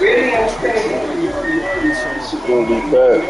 It's gonna be bad.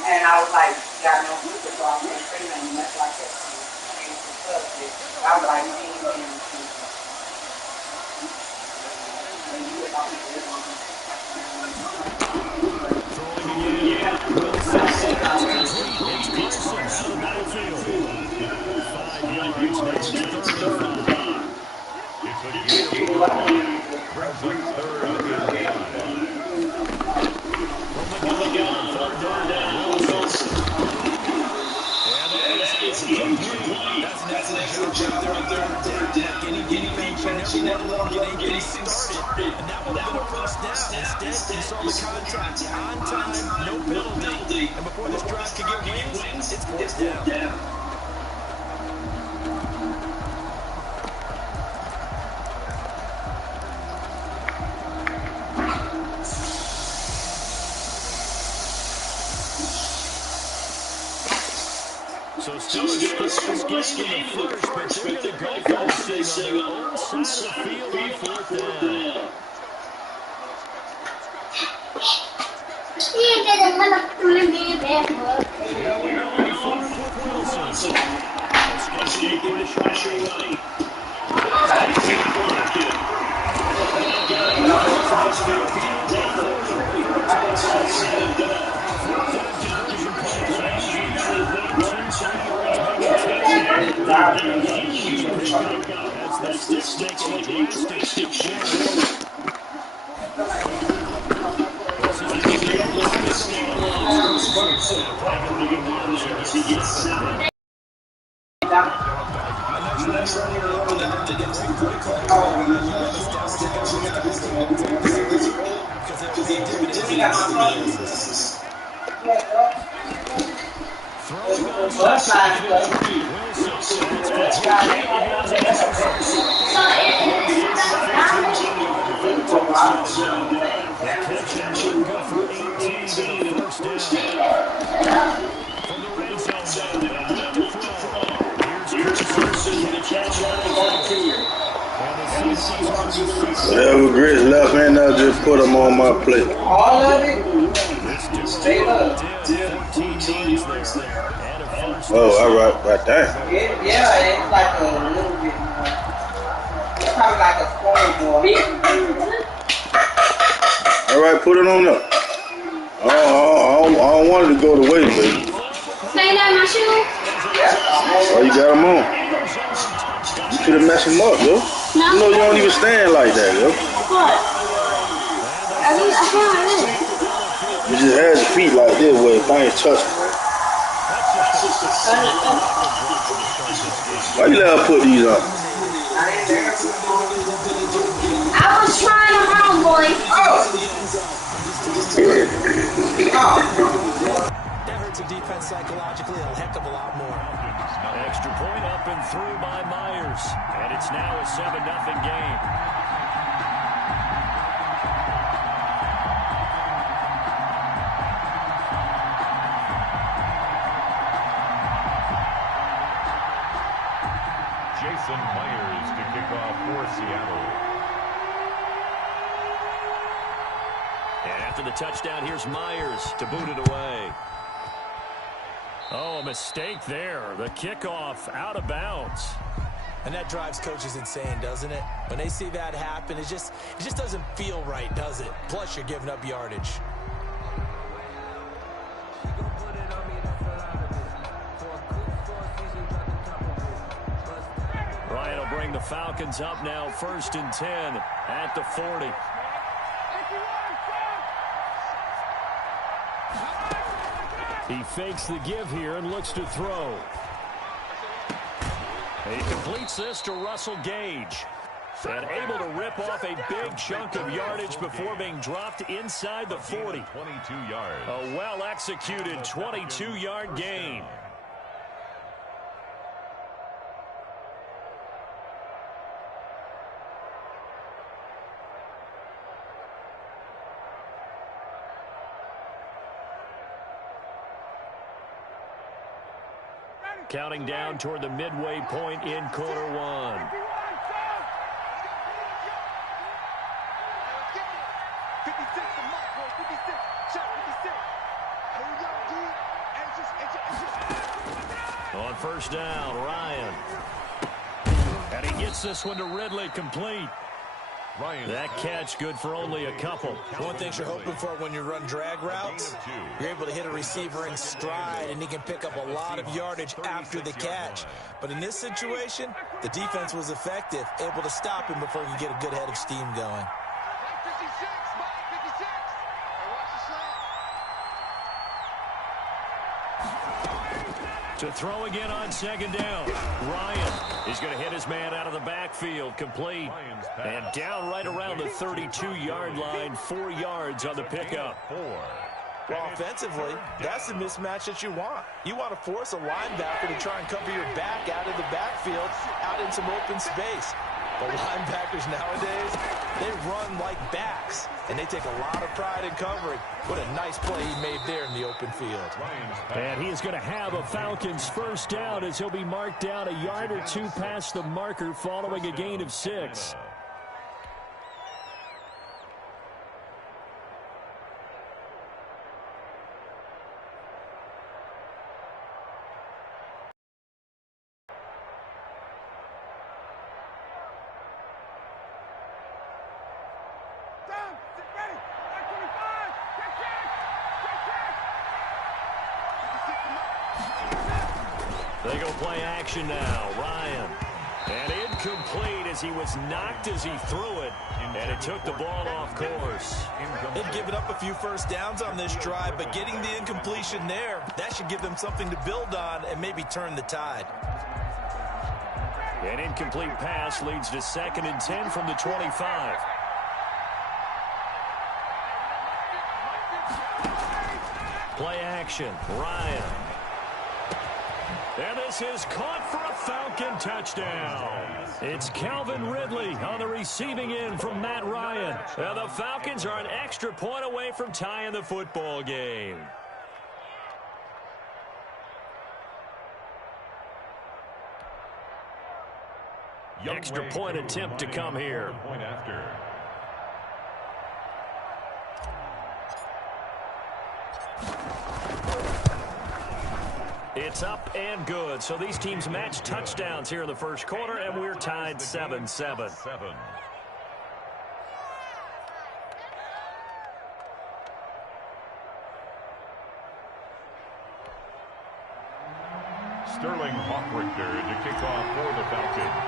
And I was like, got no future, so I can't say nothing. That's like that. I was like, So still a scoreless game in the first, but they're going to go for this thing on their own side of the field on fourth down. Whatever grits left in there, just put them on my plate. all of it, straight up. Oh, all right, right there. Yeah, it's like a little bit more. It's probably like a scoreboard. All right, put it on up. I don't want it to go to waste, baby. Stay down my shoe. Oh, you got them on. You could have messed them up, yo. No. You know you don't even stand like that, yo. What? I can't really. You just had your feet like this where things touch. Why you let her put these on? I was trying them on, boy. That hurts a defense psychologically a heck of a lot more. Extra point up and through by Myers. And it's now a 7-0 game. Jason Myers to kick off for Seattle. And after the touchdown, here's Myers to boot it away. Oh, a mistake there. The kickoff out of bounds. And that drives coaches insane, doesn't it? When they see that happen, it just doesn't feel right, does it? Plus, you're giving up yardage. Ryan will bring the Falcons up now 1st and 10 at the 40. He fakes the give here and looks to throw. He completes this to Russell Gage. And able to rip off a big chunk of yardage before being dropped inside the 40. 22 yards. A well-executed 22-yard gain. Counting down toward the midway point in quarter one. On first down, Ryan. And he gets this one to Ridley, complete. That catch good for only a couple. One thing you're hoping for when you run drag routes, you're able to hit a receiver in stride, and he can pick up a lot of yardage after the catch. But in this situation, the defense was effective, able to stop him before he could get a good head of steam going. To throw again on second down. Ryan is going to hit his man out of the backfield, complete. And down right around the 32-yard line, 4 yards on the pickup. Well, offensively, that's the mismatch that you want. You want to force a linebacker to try and cover your back out of the backfield, out in some open space. The linebackers nowadays, they run like backs, and they take a lot of pride in covering. What a nice play he made there in the open field. And he is going to have a Falcons first down as he'll be marked down a yard or two past the marker following a gain of 6. They go play action now. Ryan. And incomplete as he was knocked as he threw it. And it took the ball off course. They've given up a few first downs on this drive, but getting the incompletion there, that should give them something to build on and maybe turn the tide. An incomplete pass leads to 2nd and 10 from the 25. Play action. Ryan. And this is caught for a Falcon touchdown. It's Calvin Ridley on the receiving end from Matt Ryan. And the Falcons are an extra point away from tying the football game. Extra point attempt to come here. Point after. It's up and good. So these teams match touchdowns here in the first quarter, and we're tied 7-7. Sterling Hawkrichter to kick off for the Falcons.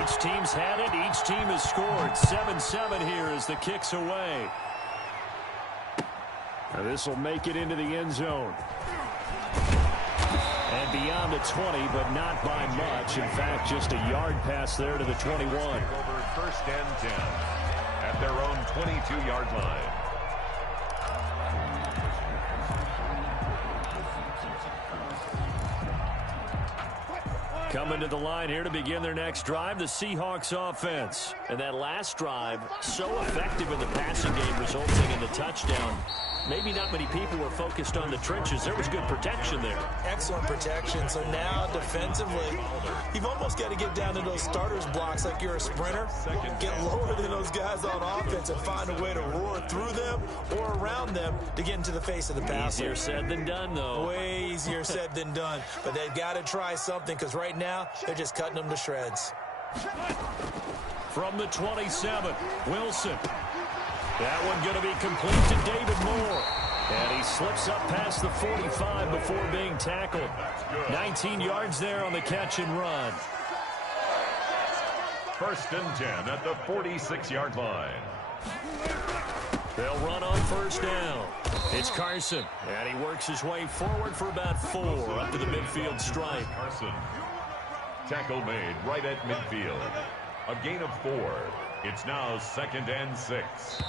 Each team's had it. Each team has scored. 7-7 here as the kick's away. Now this will make it into the end zone. And beyond the 20, but not by much. In fact, just a yard pass there to the 21. Over 1st and 10 at their own 22-yard line. Coming to the line here to begin their next drive, the Seahawks offense. And that last drive, so effective in the passing game, resulting in the touchdown. Maybe not many people were focused on the trenches. There was good protection there. Excellent protection. So now, defensively, you've almost got to get down to those starters blocks like you're a sprinter. Get lower than those guys on offense and find a way to roar through them or around them to get into the face of the passer. Easier said than done, though. Way easier said than done. But they've got to try something because right now, they're just cutting them to shreds. From the 27, Wilson. That one going to be complete to David Moore. And he slips up past the 45 before being tackled. 19 yards there on the catch and run. First and 10 at the 46-yard line. They'll run on first down. It's Carson, and he works his way forward for about 4 up to the midfield stripe. Carson. Tackle made right at midfield. A gain of 4. It's now 2nd and 6.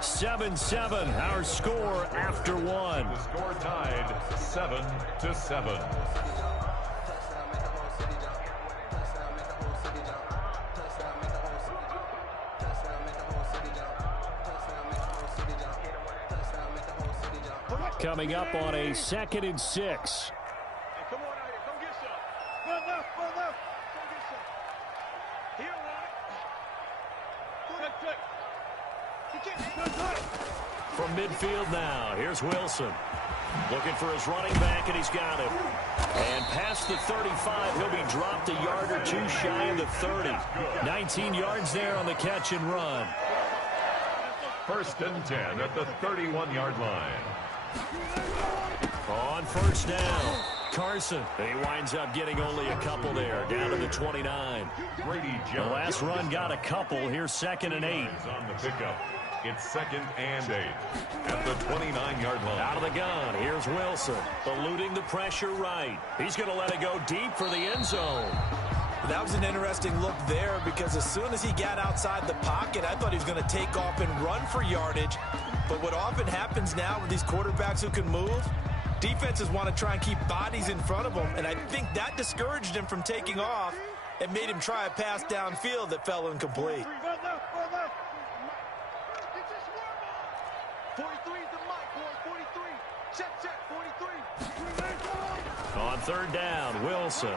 7-7, our score after 1. The score tied 7-7. Coming up on a 2nd and 6. Come on out here. Come get some. Run left. Go get some. Here, one. From midfield now, here's Wilson. Looking for his running back, and he's got him. And past the 35, he'll be dropped a yard or 2 shy of the 30. 19 yards there on the catch and run. First and 10 at the 31-yard line. On first down, Carson. He winds up getting only a couple there, down to the 29. Brady The Jones. last run got a couple. Here's 2nd and 8. On the pickup. It's 2nd and 8 at the 29-yard line. Out of the gun, here's Wilson. Eluding the pressure right. He's going to let it go deep for the end zone. That was an interesting look there because as soon as he got outside the pocket, I thought he was going to take off and run for yardage. But what often happens now with these quarterbacks who can move, defenses want to try and keep bodies in front of them, and I think that discouraged him from taking off and made him try a pass downfield that fell incomplete. 43 is the mic, boys. 43. Check, 43. On third down, Wilson.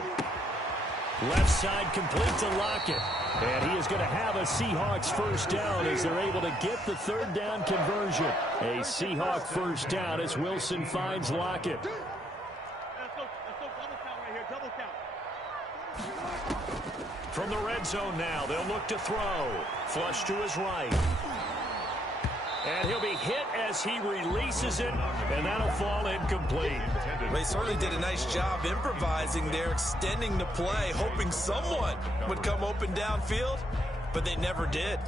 Left side complete to Lockett. And he is going to have a Seahawks first down as they're able to get the third down conversion. A Seahawk first down as Wilson finds Lockett. Let's go double count right here. Double count. From the red zone now, they'll look to throw. Flush to his right. And he'll be hit as he releases it, and that'll fall incomplete. They certainly did a nice job improvising there, extending the play, hoping someone would come open downfield, but they never did.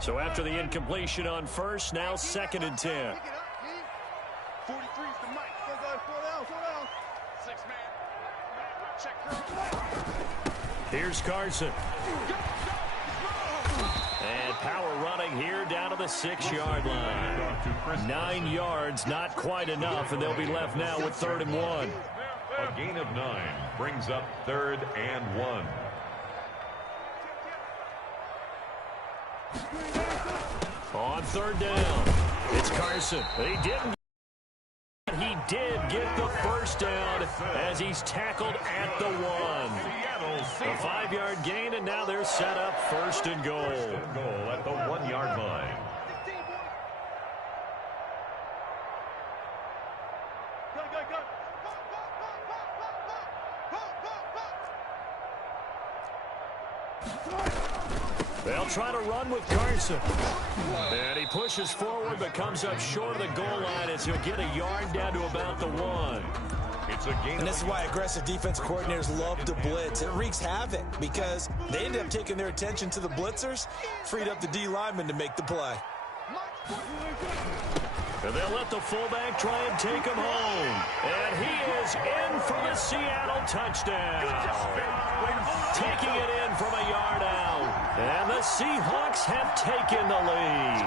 So after the incompletion on first, now 2nd and 10. 43 is the mic. Slow down. 6 man. Check. Here's Carson. And power running here down to the 6-yard line. 9 yards, not quite enough, and they'll be left now with 3rd and 1. A gain of 9 brings up 3rd and 1. On third down, it's Carson. He did get the first down as he's tackled at the 1. A 5-yard gain, and now they're set up 1st and goal. At the 1-yard line. They'll try to run with Carson. And he pushes forward but comes up short of the goal line as he'll get a yard down to about the 1. It's a gain. And this is why aggressive defense coordinators love to blitz. It wreaks havoc because they end up taking their attention to the blitzers, freed up the D lineman to make the play. And they'll let the fullback try and take him home. And he is in for the Seattle touchdown. Taking it in from a yard out. And the Seahawks have taken the lead.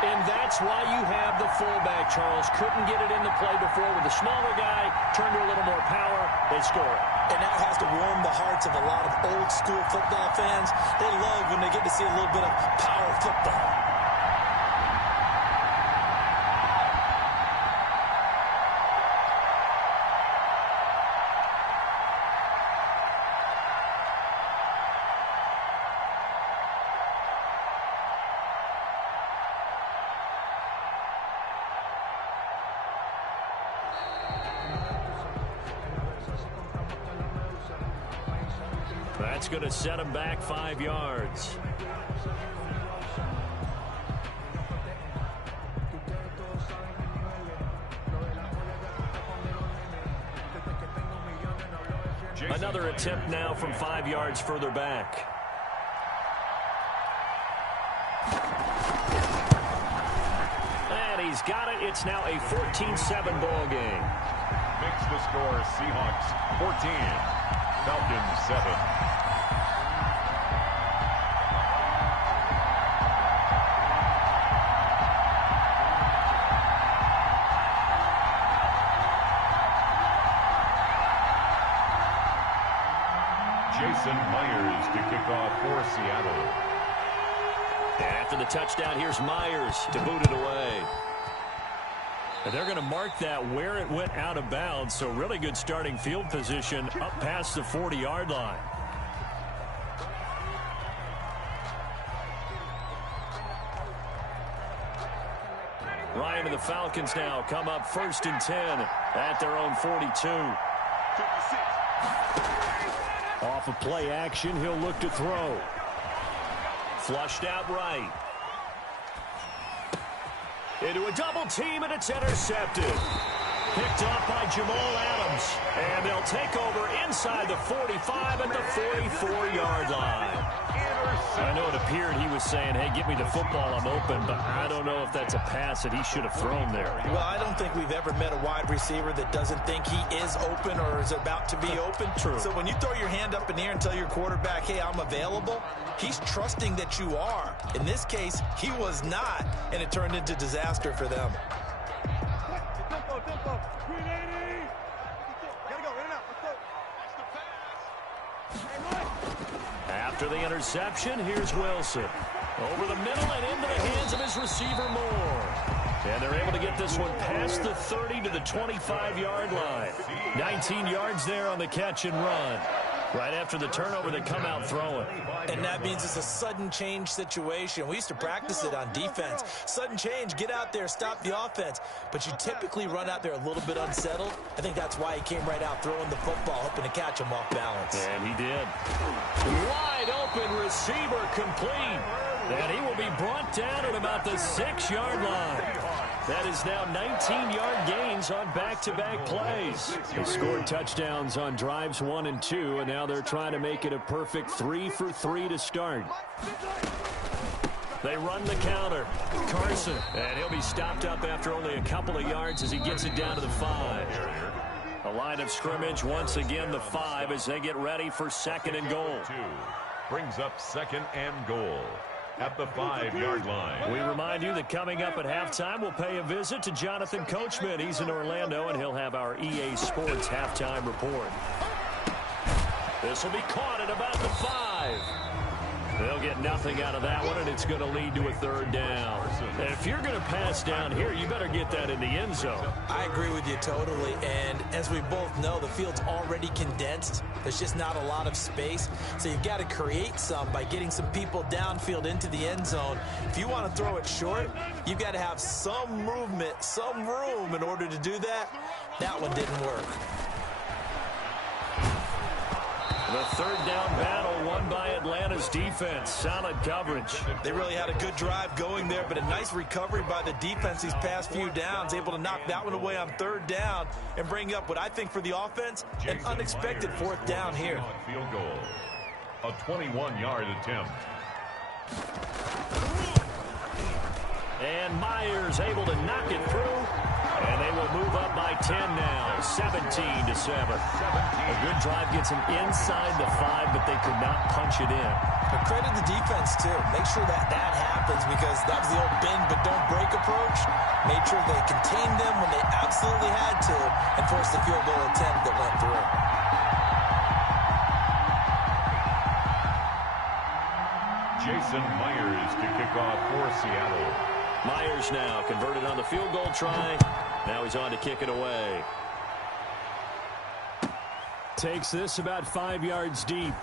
And that's why you have the fullback, Charles. Couldn't get it in the play before with the smaller guy. Turned to a little more power. They score. And that has to warm the hearts of a lot of old school football fans. They love when they get to see a little bit of power football. That's going to set him back 5 yards. Another attempt now from 5 yards further back. And he's got it. It's now a 14-7 ball game. Makes the score Seahawks 14, Falcons 7. Jason Myers to kick off for Seattle. And after the touchdown, here's Myers to boot it away. And they're going to mark that where it went out of bounds, so really good starting field position up past the 40-yard line. Ryan and the Falcons now come up 1st and 10 at their own 42. Off of play action, he'll look to throw. Flushed out right. Into a double team, and it's intercepted. Picked up by Jamal Adams. And they'll take over inside the 45 at the 44-yard line. I know it appeared he was saying, hey, give me the football, I'm open, but I don't know if that's a pass that he should have thrown there. Well, I don't think we've ever met a wide receiver that doesn't think he is open or is about to be open. True. So when you throw your hand up in the air and tell your quarterback, hey, I'm available, he's trusting that you are. In this case, he was not, and it turned into disaster for them. Tempo. 380. Gotta go. In and out. Let's go. After the interception, here's Wilson. Over the middle and into the hands of his receiver, Moore. And they're able to get this one past the 30 to the 25-yard line. 19 yards there on the catch and run. Right after the turnover, they come out throwing. And that means it's a sudden change situation. We used to practice it on defense. Sudden change, get out there, stop the offense. But you typically run out there a little bit unsettled. I think that's why he came right out throwing the football, hoping to catch him off balance. And he did. Wide open receiver complete. And he will be brought down at about the 6-yard line. That is now 19-yard gains on back-to-back plays. They scored touchdowns on drives 1 and 2, and now they're trying to make it a perfect 3 for 3 to start. They run the counter. Carson, and he'll be stopped up after only a couple of yards as he gets it down to the 5. A line of scrimmage, once again the 5 as they get ready for 2nd and goal. Brings up 2nd and goal at the 5-yard line. We remind you that coming up at halftime, we'll pay a visit to Jonathan Coachman. He's in Orlando, and he'll have our EA Sports halftime report. This will be caught at about the 5. They'll get nothing out of that one, and it's going to lead to a 3rd down. And if you're going to pass down here, you better get that in the end zone. I agree with you totally, and as we both know, the field's already condensed. There's just not a lot of space, so you've got to create some by getting some people downfield into the end zone. If you want to throw it short, you've got to have some movement, some room in order to do that. That one didn't work. The 3rd down battle won by Atlanta's defense. Solid coverage. They really had a good drive going there, but a nice recovery by the defense these past few downs, able to knock that one away on 3rd down and bring up what I think for the offense, an unexpected 4th down here. Field goal. A 21-yard attempt. And Myers able to knock it through. And they will move up by 10 now, 17-7. A good drive gets them inside the 5, but they could not punch it in. But credit the defense, too. Make sure that happens, because that was the old bend but don't break approach. Made sure they contained them when they absolutely had to and forced the field goal attempt that went through. Jason Myers to kick off for Seattle. Myers now converted on the field goal try. Now he's on to kick it away. Takes this about 5 yards deep.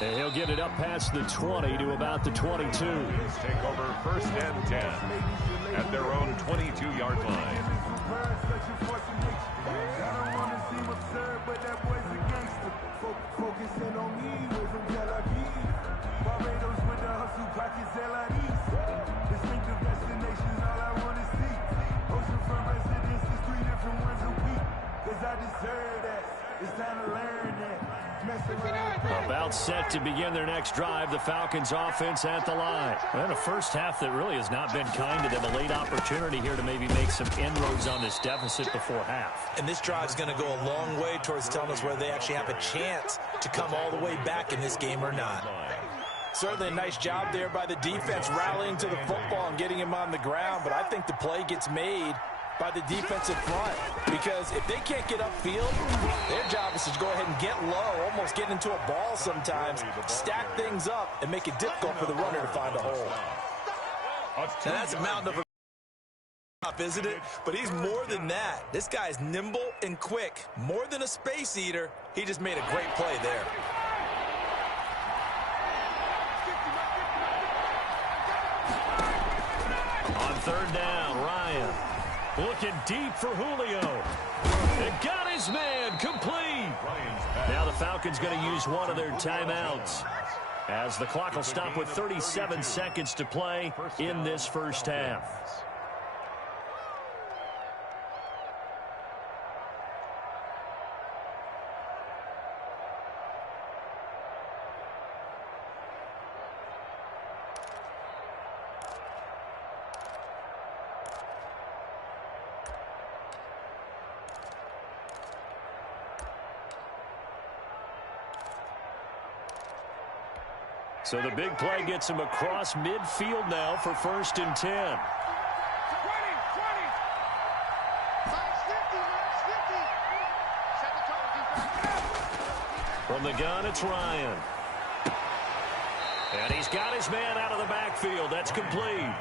And he'll get it up past the 20 to about the 22. Take over 1st and 10 at their own 22-yard line. I just set to begin their next drive. The Falcons offense at the line. And a first half that really has not been kind to them. A late opportunity here to maybe make some inroads on this deficit before half. And this drive is going to go a long way towards telling us whether they actually have a chance to come all the way back in this game or not. Certainly a nice job there by the defense rallying to the football and getting him on the ground. But I think the play gets made by the defensive front, because if they can't get upfield, their job is to go ahead and get low, almost get into a ball sometimes, stack things up, and make it difficult for the runner to find a hole. Now that's a mountain of a isn't it? But he's more than that. This guy's nimble and quick. More than a space eater, he just made a great play there. On third down, Ryan. Looking deep for Julio. And got his man complete. Now the Falcons going to use one of their timeouts, as the clock will stop with 37 seconds to play in this first half. So the big play gets him across midfield now for 1st and 10. 20. From the gun, it's Ryan. And he's got his man out of the backfield. That's complete.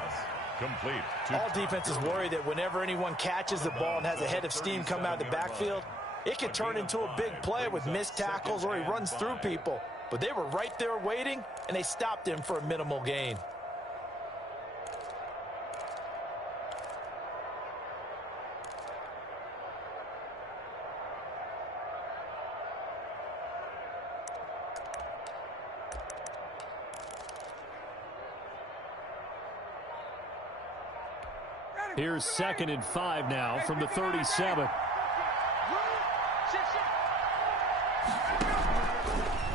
Complete. All defenses worry that whenever anyone catches the ball and has a head of steam come out of the backfield, it can turn into a big play with missed tackles or he runs through people. But they were right there waiting, and they stopped him for a minimal gain. Here's 2nd and 5 now from the 37.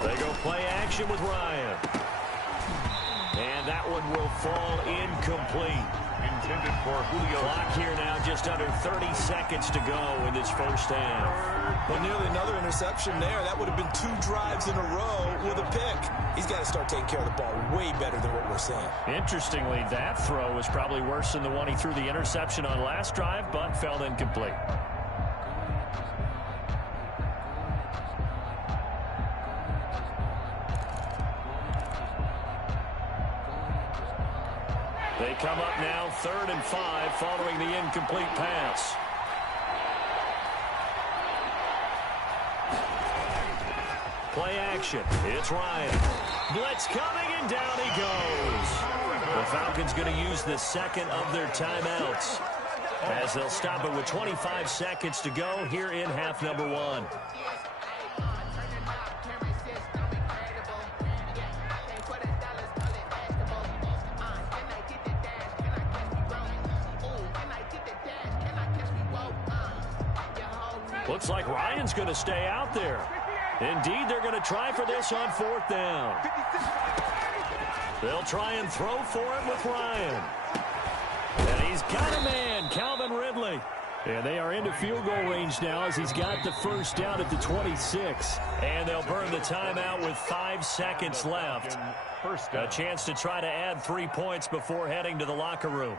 They go play action with Ryan. And that one will fall incomplete. Intended for Julio. Clock here now, just under 30 seconds to go in this first half. Well, nearly another interception there. That would have been 2 drives in a row with a pick. He's got to start taking care of the ball way better than what we're seeing. Interestingly, that throw was probably worse than the one he threw the interception on last drive, but fell incomplete. They come up now 3rd and 5 following the incomplete pass. Play action. It's Ryan. Blitz coming, and down he goes. The Falcons going to use the 2nd of their timeouts, as they'll stop it with 25 seconds to go here in half number 1. Looks like Ryan's going to stay out there. Indeed, they're going to try for this on 4th down. They'll try and throw for it with Ryan. And he's got a man, Calvin Ridley. And they are into field goal range now as he's got the first down at the 26. And they'll burn the timeout with 5 seconds left. A chance to try to add 3 points before heading to the locker room.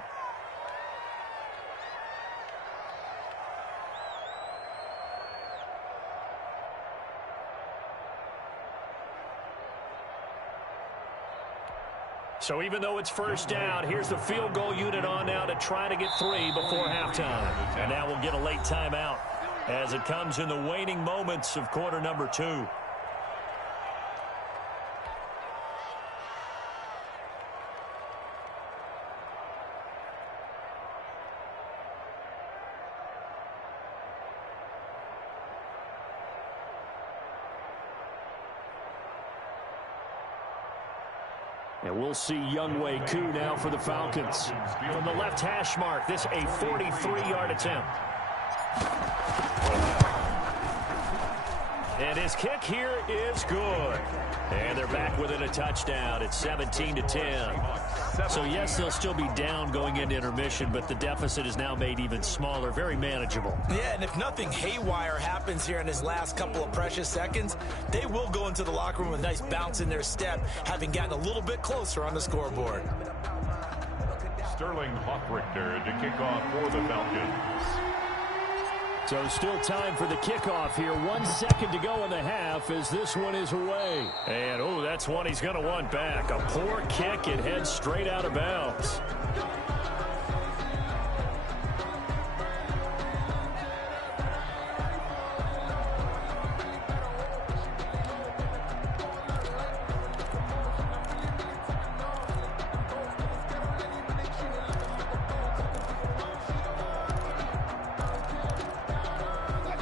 So even though it's first down, here's the field goal unit on now to try to get 3 before halftime. And now we'll get a late timeout as it comes in the waning moments of quarter number 2. And we'll see Younghoe Koo now for the Falcons. From the left hash mark, this a 43-yard attempt. And his kick here is good. And they're back within a touchdown. It's 17-10. So, yes, they'll still be down going into intermission, but the deficit is now made even smaller, very manageable. Yeah, and if nothing haywire happens here in his last couple of precious seconds, they will go into the locker room with a nice bounce in their step, having gotten a little bit closer on the scoreboard. Sterling Hoffrichter to kick off for the Falcons. So still time for the kickoff here. 1 second to go in the half as this one is away. And, oh, that's one he's going to want back. A poor kick. It heads straight out of bounds.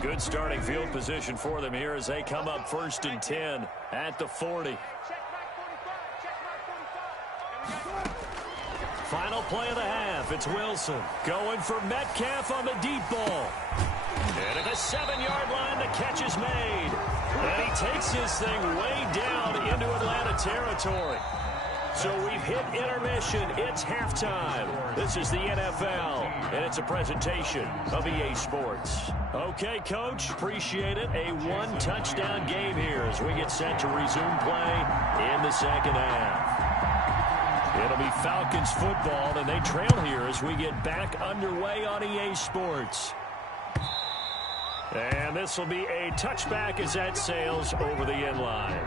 Good starting field position for them here as they come up 1st and 10 at the 40. Final play of the half. It's Wilson going for Metcalf on the deep ball. And at the 7-yard line, the catch is made. And he takes this thing way down into Atlanta territory. So we've hit intermission. It's halftime. This is the NFL, and it's a presentation of EA Sports. Okay, Coach, appreciate it. A 1-touchdown game here as we get set to resume play in the second half. It'll be Falcons football, and they trail here as we get back underway on EA Sports. And this will be a touchback as that sails over the end line.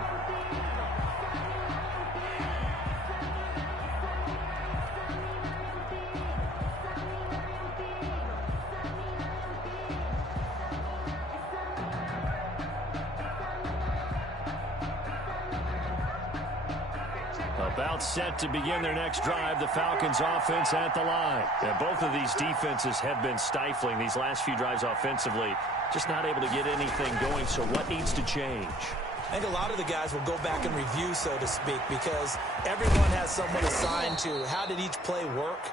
About set to begin their next drive, the Falcons offense at the line. And both of these defenses have been stifling these last few drives offensively. Just not able to get anything going, so what needs to change? I think a lot of the guys will go back and review, so to speak, because everyone has someone assigned to how did each play work.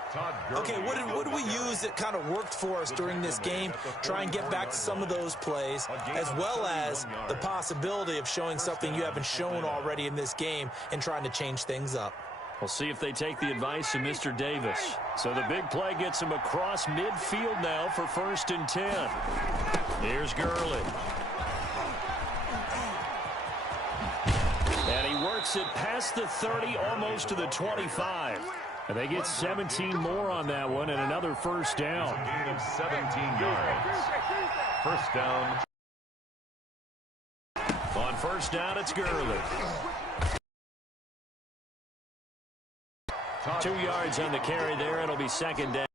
Okay, what did we use that kind of worked for us during this game? Try and get back to some of those plays, as well as the possibility of showing something you haven't shown already in this game and trying to change things up. We'll see if they take the advice of Mr. Davis. So the big play gets him across midfield now for 1st and 10. Here's Gurley. And he works it past the 30, almost to the 25. And they get 17 more on that one and another first down. It's a gain of 17 yards. First down. On first down, it's Gurley. 2 yards on the carry there. It'll be second down.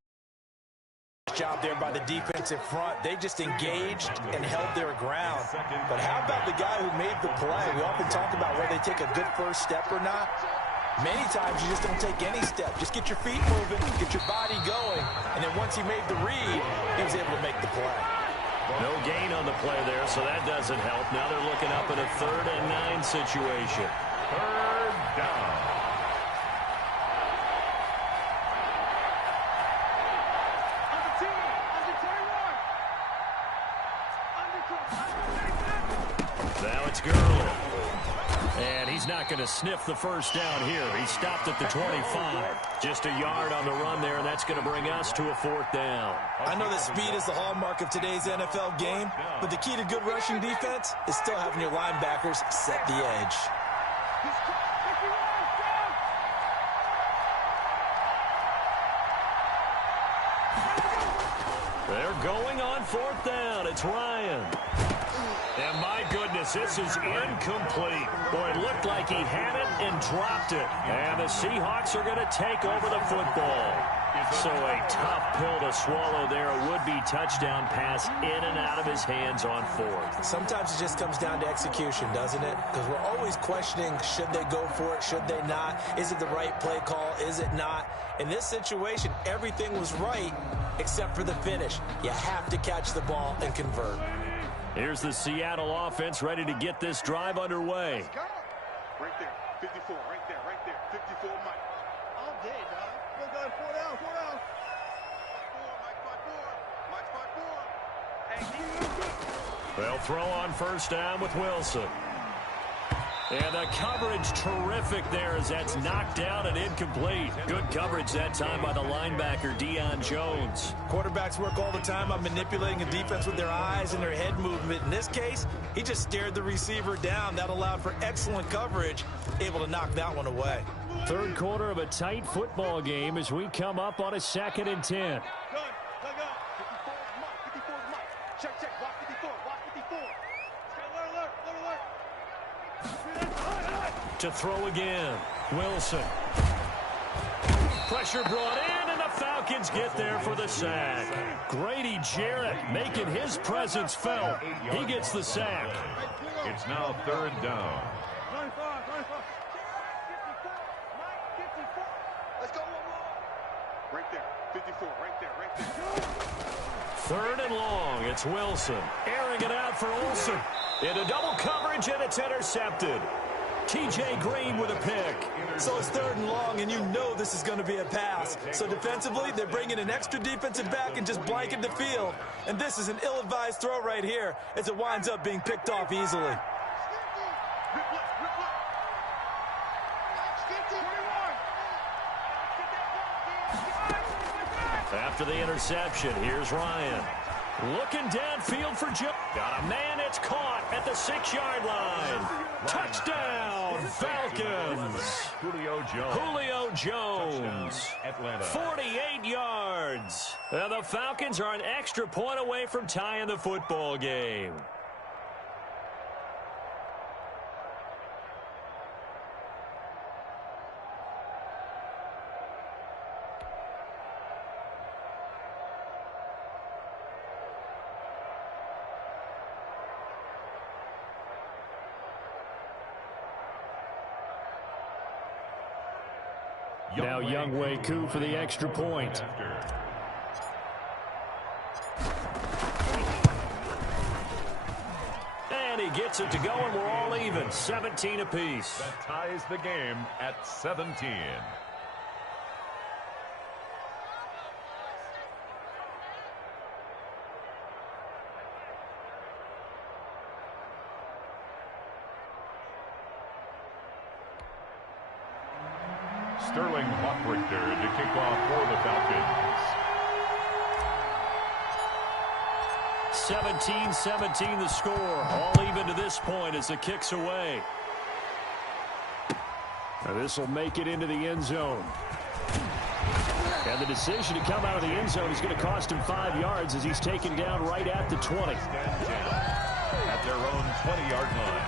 Job there by the defensive front. They just engaged and held their ground. But how about the guy who made the play? We often talk about whether they take a good first step or not. Many times you just don't take any step. Just get your feet moving, get your body going, and then once he made the read, he was able to make the play. No gain on the play there, so that doesn't help. Now they're looking up at a 3rd and 9 situation. 3rd down. Now it's Gurley. And he's not going to sniff the first down here. He stopped at the 25. Just a yard on the run there, and that's going to bring us to a 4th down. I know that speed is the hallmark of today's NFL game, but the key to good rushing defense is still having your linebackers set the edge. They're going on 4th down. It's Ryan. And my goodness, this is incomplete. Boy, it looked like he had it and dropped it. And the Seahawks are going to take over the football. So a tough pill to swallow there. A would-be touchdown pass in and out of his hands on 4th. Sometimes it just comes down to execution, doesn't it? Because we're always questioning, should they go for it, should they not? Is it the right play call, is it not? In this situation, everything was right except for the finish. You have to catch the ball and convert. Here's the Seattle offense ready to get this drive underway. Right there, 54, right there, 54, Mike. All day, dog. Let's go, 4 down, 4 down. Mike 4, Mike 5-4, Mike 5-4. Hey, They'll throw on first down with Wilson. And the coverage terrific there as that's knocked down and incomplete. Good coverage that time by the linebacker, Deion Jones. Quarterbacks work all the time on manipulating a defense with their eyes and their head movement. In this case, he just stared the receiver down. That allowed for excellent coverage, able to knock that one away. Third quarter of a tight football game as we come up on a 2nd and 10. Check, block 54, block 54. Alert. To throw again, Wilson. Pressure brought in, and the Falcons get there for the sack. Grady Jarrett making his presence felt. He gets the sack. It's now 3rd down. 95. 54. Let's go. Right there. 54, right there. 3rd and long, it's Wilson. Airing it out for Olsen. Into double coverage, and it's intercepted. T.J. Green with a pick. So it's 3rd and long, and you know this is going to be a pass. So defensively, they're bringing an extra defensive back and just blanket the field. And this is an ill-advised throw right here as it winds up being picked off easily. After the interception, here's Ryan. Looking downfield for Joe. Got a man, it's caught at the 6-yard line. Touchdown, Falcons. Julio Jones. Atlanta. 48 yards. And the Falcons are an extra point away from tying the football game. Now Younghoe Koo for the extra point. And he gets it to go, and we're all even. 17 apiece. That ties the game at 17. Sterling Hockrichter to kick off for the Falcons. 17-17 the score. All even to this point as the kick's away. Now this will make it into the end zone. And the decision to come out of the end zone is going to cost him 5 yards as he's taken down right at the 20. At their own 20-yard line.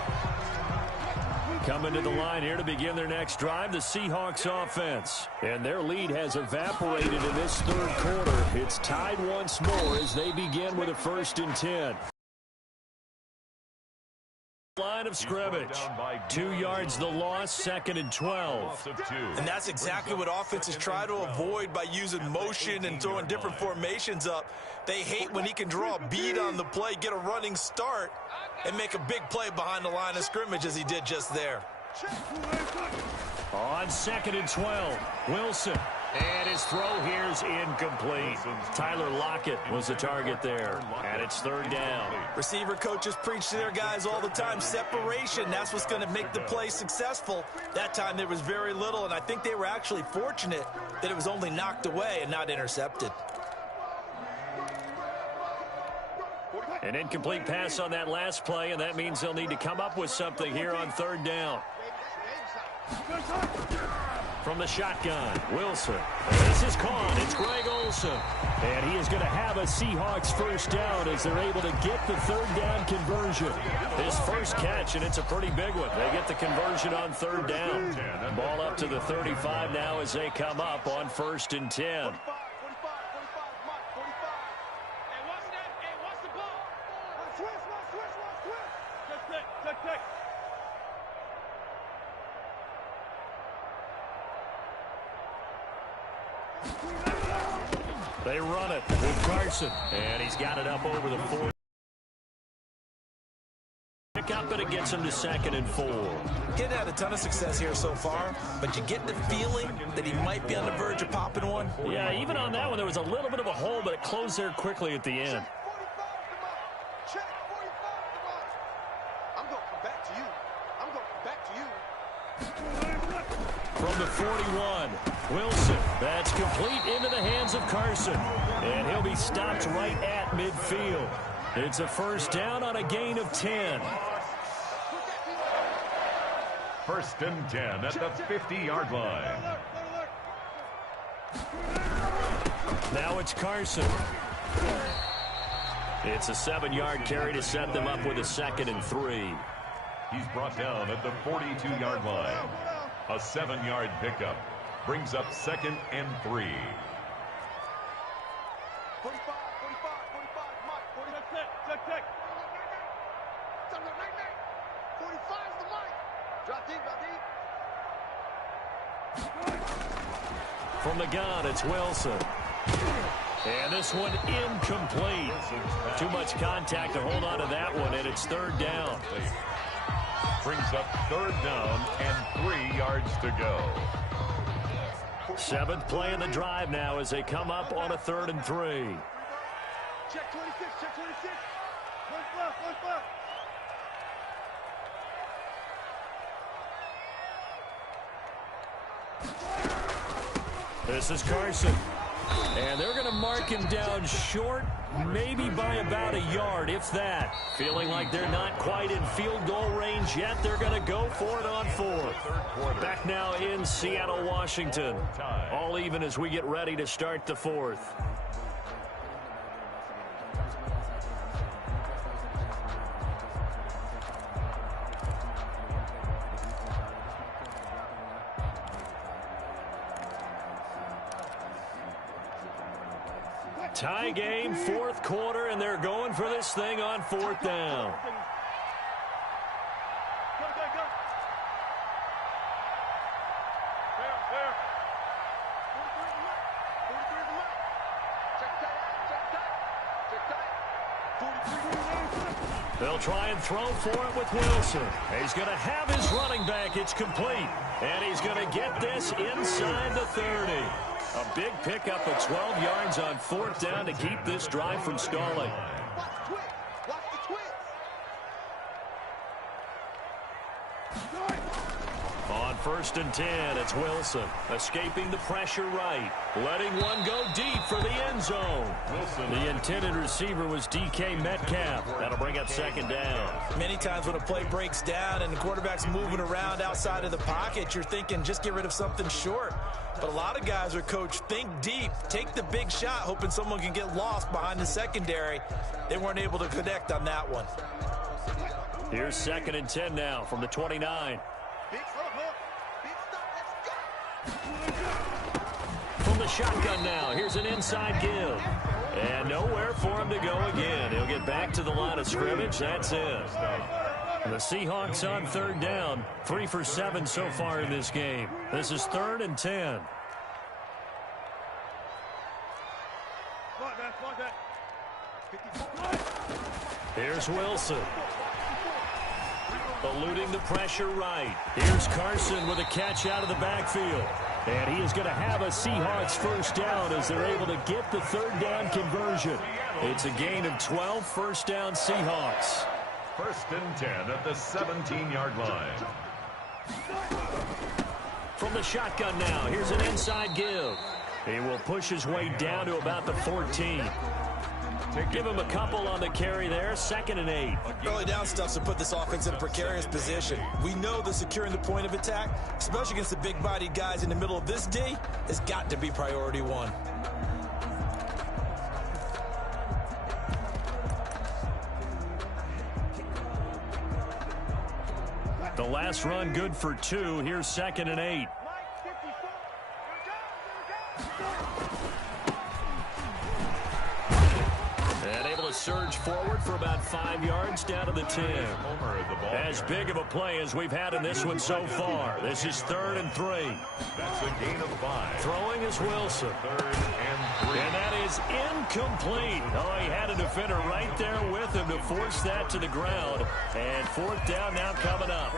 Coming to the line here to begin their next drive, the Seahawks offense. And their lead has evaporated in this 3rd quarter. It's tied once more as they begin with a 1st and 10. Line of scrimmage. 2 yards the loss, 2nd and 12. And that's exactly what offenses try to avoid by using motion and throwing different formations up. They hate when he can draw a bead on the play, get a running start, and make a big play behind the line of scrimmage as he did just there. On 2nd and 12, Wilson. And his throw here is incomplete. Tyler Lockett was the target there. And it's 3rd down. Receiver coaches preach to their guys all the time. Separation, that's what's going to make the play successful. That time there was very little, and I think they were actually fortunate that it was only knocked away and not intercepted. An incomplete pass on that last play, and that means they'll need to come up with something here on 3rd down. From the shotgun, Wilson. This is caught. It's Greg Olsen. And he is going to have a Seahawks 1st down as they're able to get the 3rd down conversion. His first catch, and it's a pretty big one. They get the conversion on 3rd down. Ball up to the 35 now as they come up on 1st and 10. They run it with Carson, and he's got it up over the 4. Pick up, and it gets him to 2nd and 4. He hadn't had a ton of success here so far, but you get the feeling that he might be on the verge of popping one. Yeah, even on that one, there was a little bit of a hole, but it closed there quickly at the end. from the 41. Wilson, that's complete into the hands of Carson. And he'll be stopped right at midfield. It's a first down on a gain of 10. First and 10 at the 50-yard line. Now it's Carson. It's a 7-yard carry to set them up with a 2nd and 3. He's brought down at the 42-yard line. A 7-yard pickup brings up 2nd and 3. 45, Mike, 40. Check. 45 is the Mike. Drop deep. From the gun, it's Wilson. And this one incomplete. Too much contact to hold on to that one, and it's 3rd down. Brings up 3rd down and 3 yards to go. 7th play of the drive now as they come up on a 3rd and 3. Check 26. One left. This is Carson. And they're going to mark him down short, maybe by about a yard, if that. Feeling like they're not quite in field goal range yet. They're going to go for it on 4th. Back now in Seattle, Washington. All even as we get ready to start the 4th. Tie game, 4th quarter, and they're going for this thing on 4th down. Go. 43. They'll try and throw for it with Wilson. He's going to have his running back. It's complete. And he's going to get this inside the 30. A big pickup of 12 yards on 4th down to keep this drive from stalling. Watch the twist. On 1st and 10, it's Wilson. Escaping the pressure right. Letting one go deep for the end zone. The intended receiver was DK Metcalf. That'll bring up 2nd down. Many times when a play breaks down and the quarterback's moving around outside of the pocket, you're thinking just get rid of something short. But a lot of guys are coached, think deep, take the big shot, hoping someone can get lost behind the secondary. They weren't able to connect on that one. Here's 2nd and 10 now from the 29. From the shotgun now, here's an inside give. And nowhere for him to go again. He'll get back to the line of scrimmage. That's it. The Seahawks on 3rd down. 3 for 7 so far in this game. This is 3rd and 10. Here's Wilson. Eluding the pressure right. Here's Carson with a catch out of the backfield. And he is going to have a Seahawks 1st down as they're able to get the 3rd down conversion. It's a gain of 12, 1st down Seahawks. 1st and 10 at the 17-yard line. From the shotgun now, here's an inside give. He will push his way down to about the 14. Give him a couple on the carry there. 2nd and 8. Early down stuff's to put this offense in a precarious position. We know that securing the point of attack, especially against the big-bodied guys in the middle of this D, has got to be priority 1. The last run good for 2. Here's 2nd and 8. And able to surge forward for about 5 yards down to the 10. As big of a play as we've had in this one so far. This is 3rd and 3. That's a gain of 5. Throwing is Wilson. 3rd and 3. And that is incomplete. Oh, he had a defender right there with him to force that to the ground. And 4th down now coming up.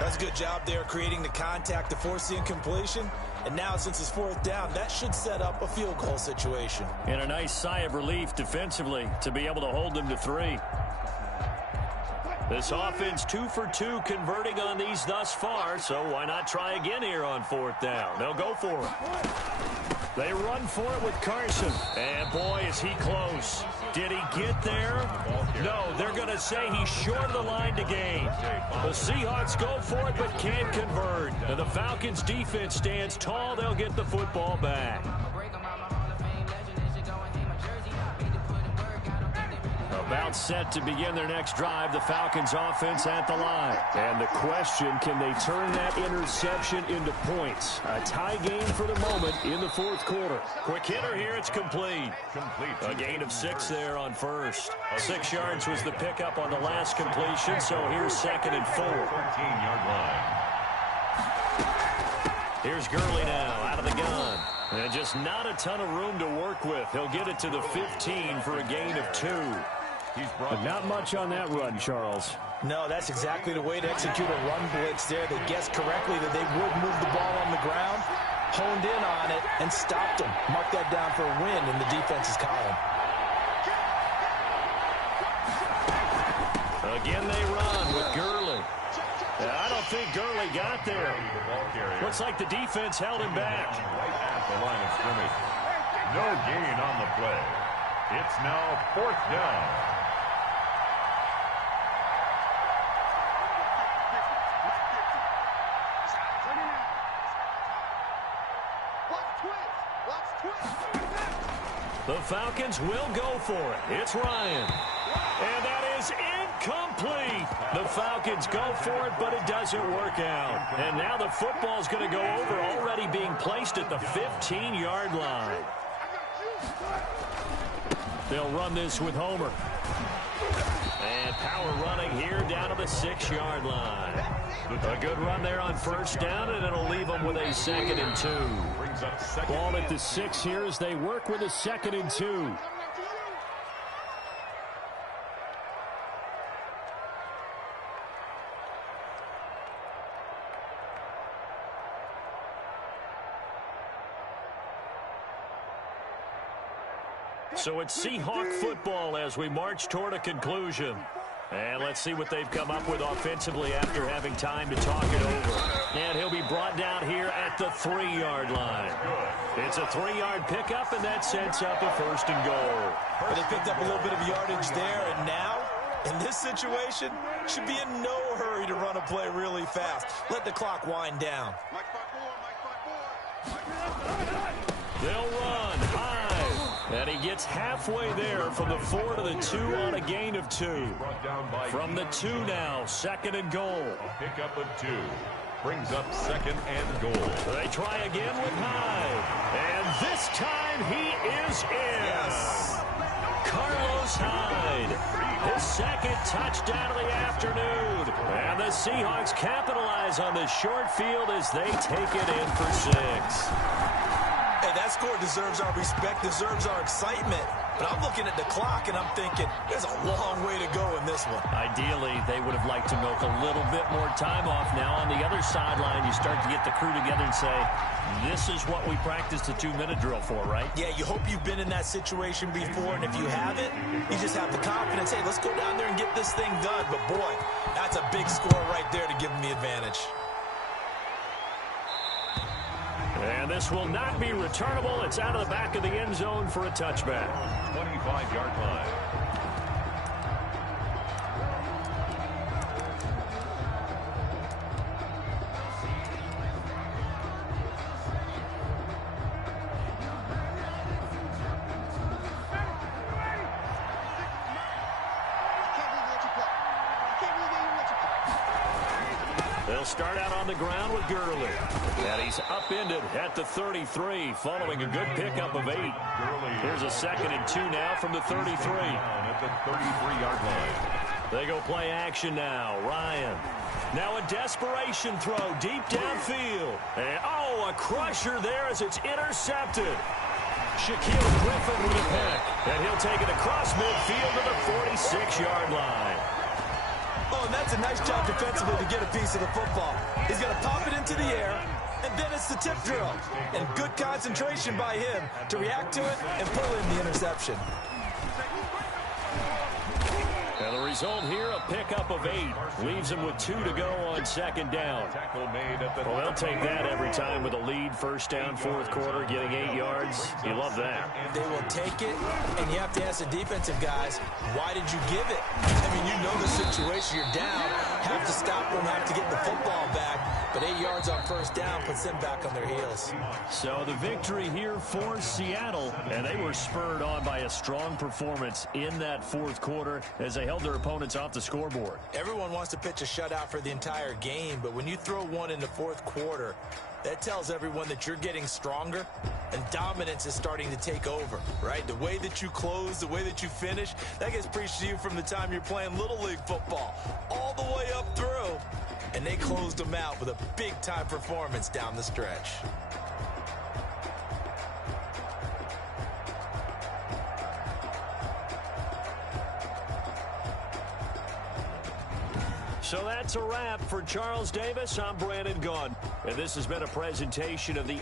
That's a good job there creating the contact to force the incompletion. And now since it's 4th down, that should set up a field goal situation. And a nice sigh of relief defensively to be able to hold them to 3. This offense 2 for 2 converting on these thus far, so why not try again here on 4th down? They'll go for it. They run for it with Carson. And boy, is he close. Did he get there? No, they're going to say he's short of the line to gain. The Seahawks go for it but can't convert. And the Falcons defense stands tall. They'll get the football back. About set to begin their next drive, the Falcons offense at the line. And the question, can they turn that interception into points? A tie game for the moment in the 4th quarter. Quick hitter here, it's complete. A gain of 6 there on first. 6 yards was the pickup on the last completion, so here's 2nd and 4. 14-yard line. Here's Gurley now out of the gun. And just not a ton of room to work with. He'll get it to the 15 for a gain of 2. But not much on that run, Charles. No, that's exactly the way to execute a run blitz there. They guessed correctly that they would move the ball on the ground, honed in on it, and stopped them. Mark that down for a win in the defense's column. Again they run with Gurley. I don't think Gurley got there. Looks like the defense held him back. Right at the line of scrimmage. No gain on the play. It's now 4th down. The Falcons will go for it. It's Ryan. And that is incomplete. The Falcons go for it, but it doesn't work out. And now the football's going to go over, already being placed at the 15-yard line. They'll run this with Homer. And power running here down to the 6-yard line. A good run there on 1st down, and it'll leave them with a 2nd and 2. Ball at the 6 here as they work with a 2nd and 2. So it's Seahawk football as we march toward a conclusion. And let's see what they've come up with offensively after having time to talk it over. And he'll be brought down here at the 3-yard line. It's a 3-yard pickup, and that sets up a 1st and goal. But they picked up a little bit of yardage there, and now, in this situation, should be in no hurry to run a play really fast. Let the clock wind down. They'll run high. And he gets halfway there from the 4 to the 2 on a gain of 2. From the 2 now, 2nd and goal. A pickup of 2. Brings up 2nd and goal. They try again with Hyde. And this time he is in. Yes. Carlos Hyde. His 2nd touchdown of the afternoon. And the Seahawks capitalize on this short field as they take it in for 6. Hey, that score deserves our respect, deserves our excitement. But I'm looking at the clock, and I'm thinking, there's a long way to go in this one. Ideally, they would have liked to milk a little bit more time off. Now, on the other sideline, you start to get the crew together and say, this is what we practiced the 2-minute drill for, right? Yeah, you hope you've been in that situation before, and if you haven't, you just have the confidence, hey, let's go down there and get this thing done. But, boy, that's a big score right there to give them the advantage. And this will not be returnable. It's out of the back of the end zone for a touchback. 25-yard line. They'll start out on the ground with Gurley. And he's upended at the 33 following a good pickup of 8. Here's a 2nd and 2 now from the 33. At the 33-yard line. They go play action now. Ryan. Now a desperation throw deep downfield. And, a crusher there as it's intercepted. Shaquille Griffin with a pick. And he'll take it across midfield to the 46-yard line. Oh, and that's a nice job defensively to get a piece of the football. He's going to pop it into the air, and then it's the tip drill. And good concentration by him to react to it and pull in the interception. And the result here, a pickup of 8. Leaves them with 2 to go on second down. Well, they'll take that every time with a lead. First down, fourth quarter, getting 8 yards. You love that. They will take it, and you have to ask the defensive guys, why did you give it? I mean, you know the situation. You're down. Have to stop them, have to get the football back. But 8 yards on first down puts them back on their heels. So the victory here for Seattle, and they were spurred on by a strong performance in that fourth quarter as they held their opponents off the scoreboard. Everyone wants to pitch a shutout for the entire game, but when you throw one in the fourth quarter, that tells everyone that you're getting stronger and dominance is starting to take over, right? The way that you close, the way that you finish, that gets preached to you from the time you're playing Little League football all the way up through. And they closed them out with a big-time performance down the stretch. So that's a wrap for Charles Davis. I'm Brandon Gaudin, and this has been a presentation of the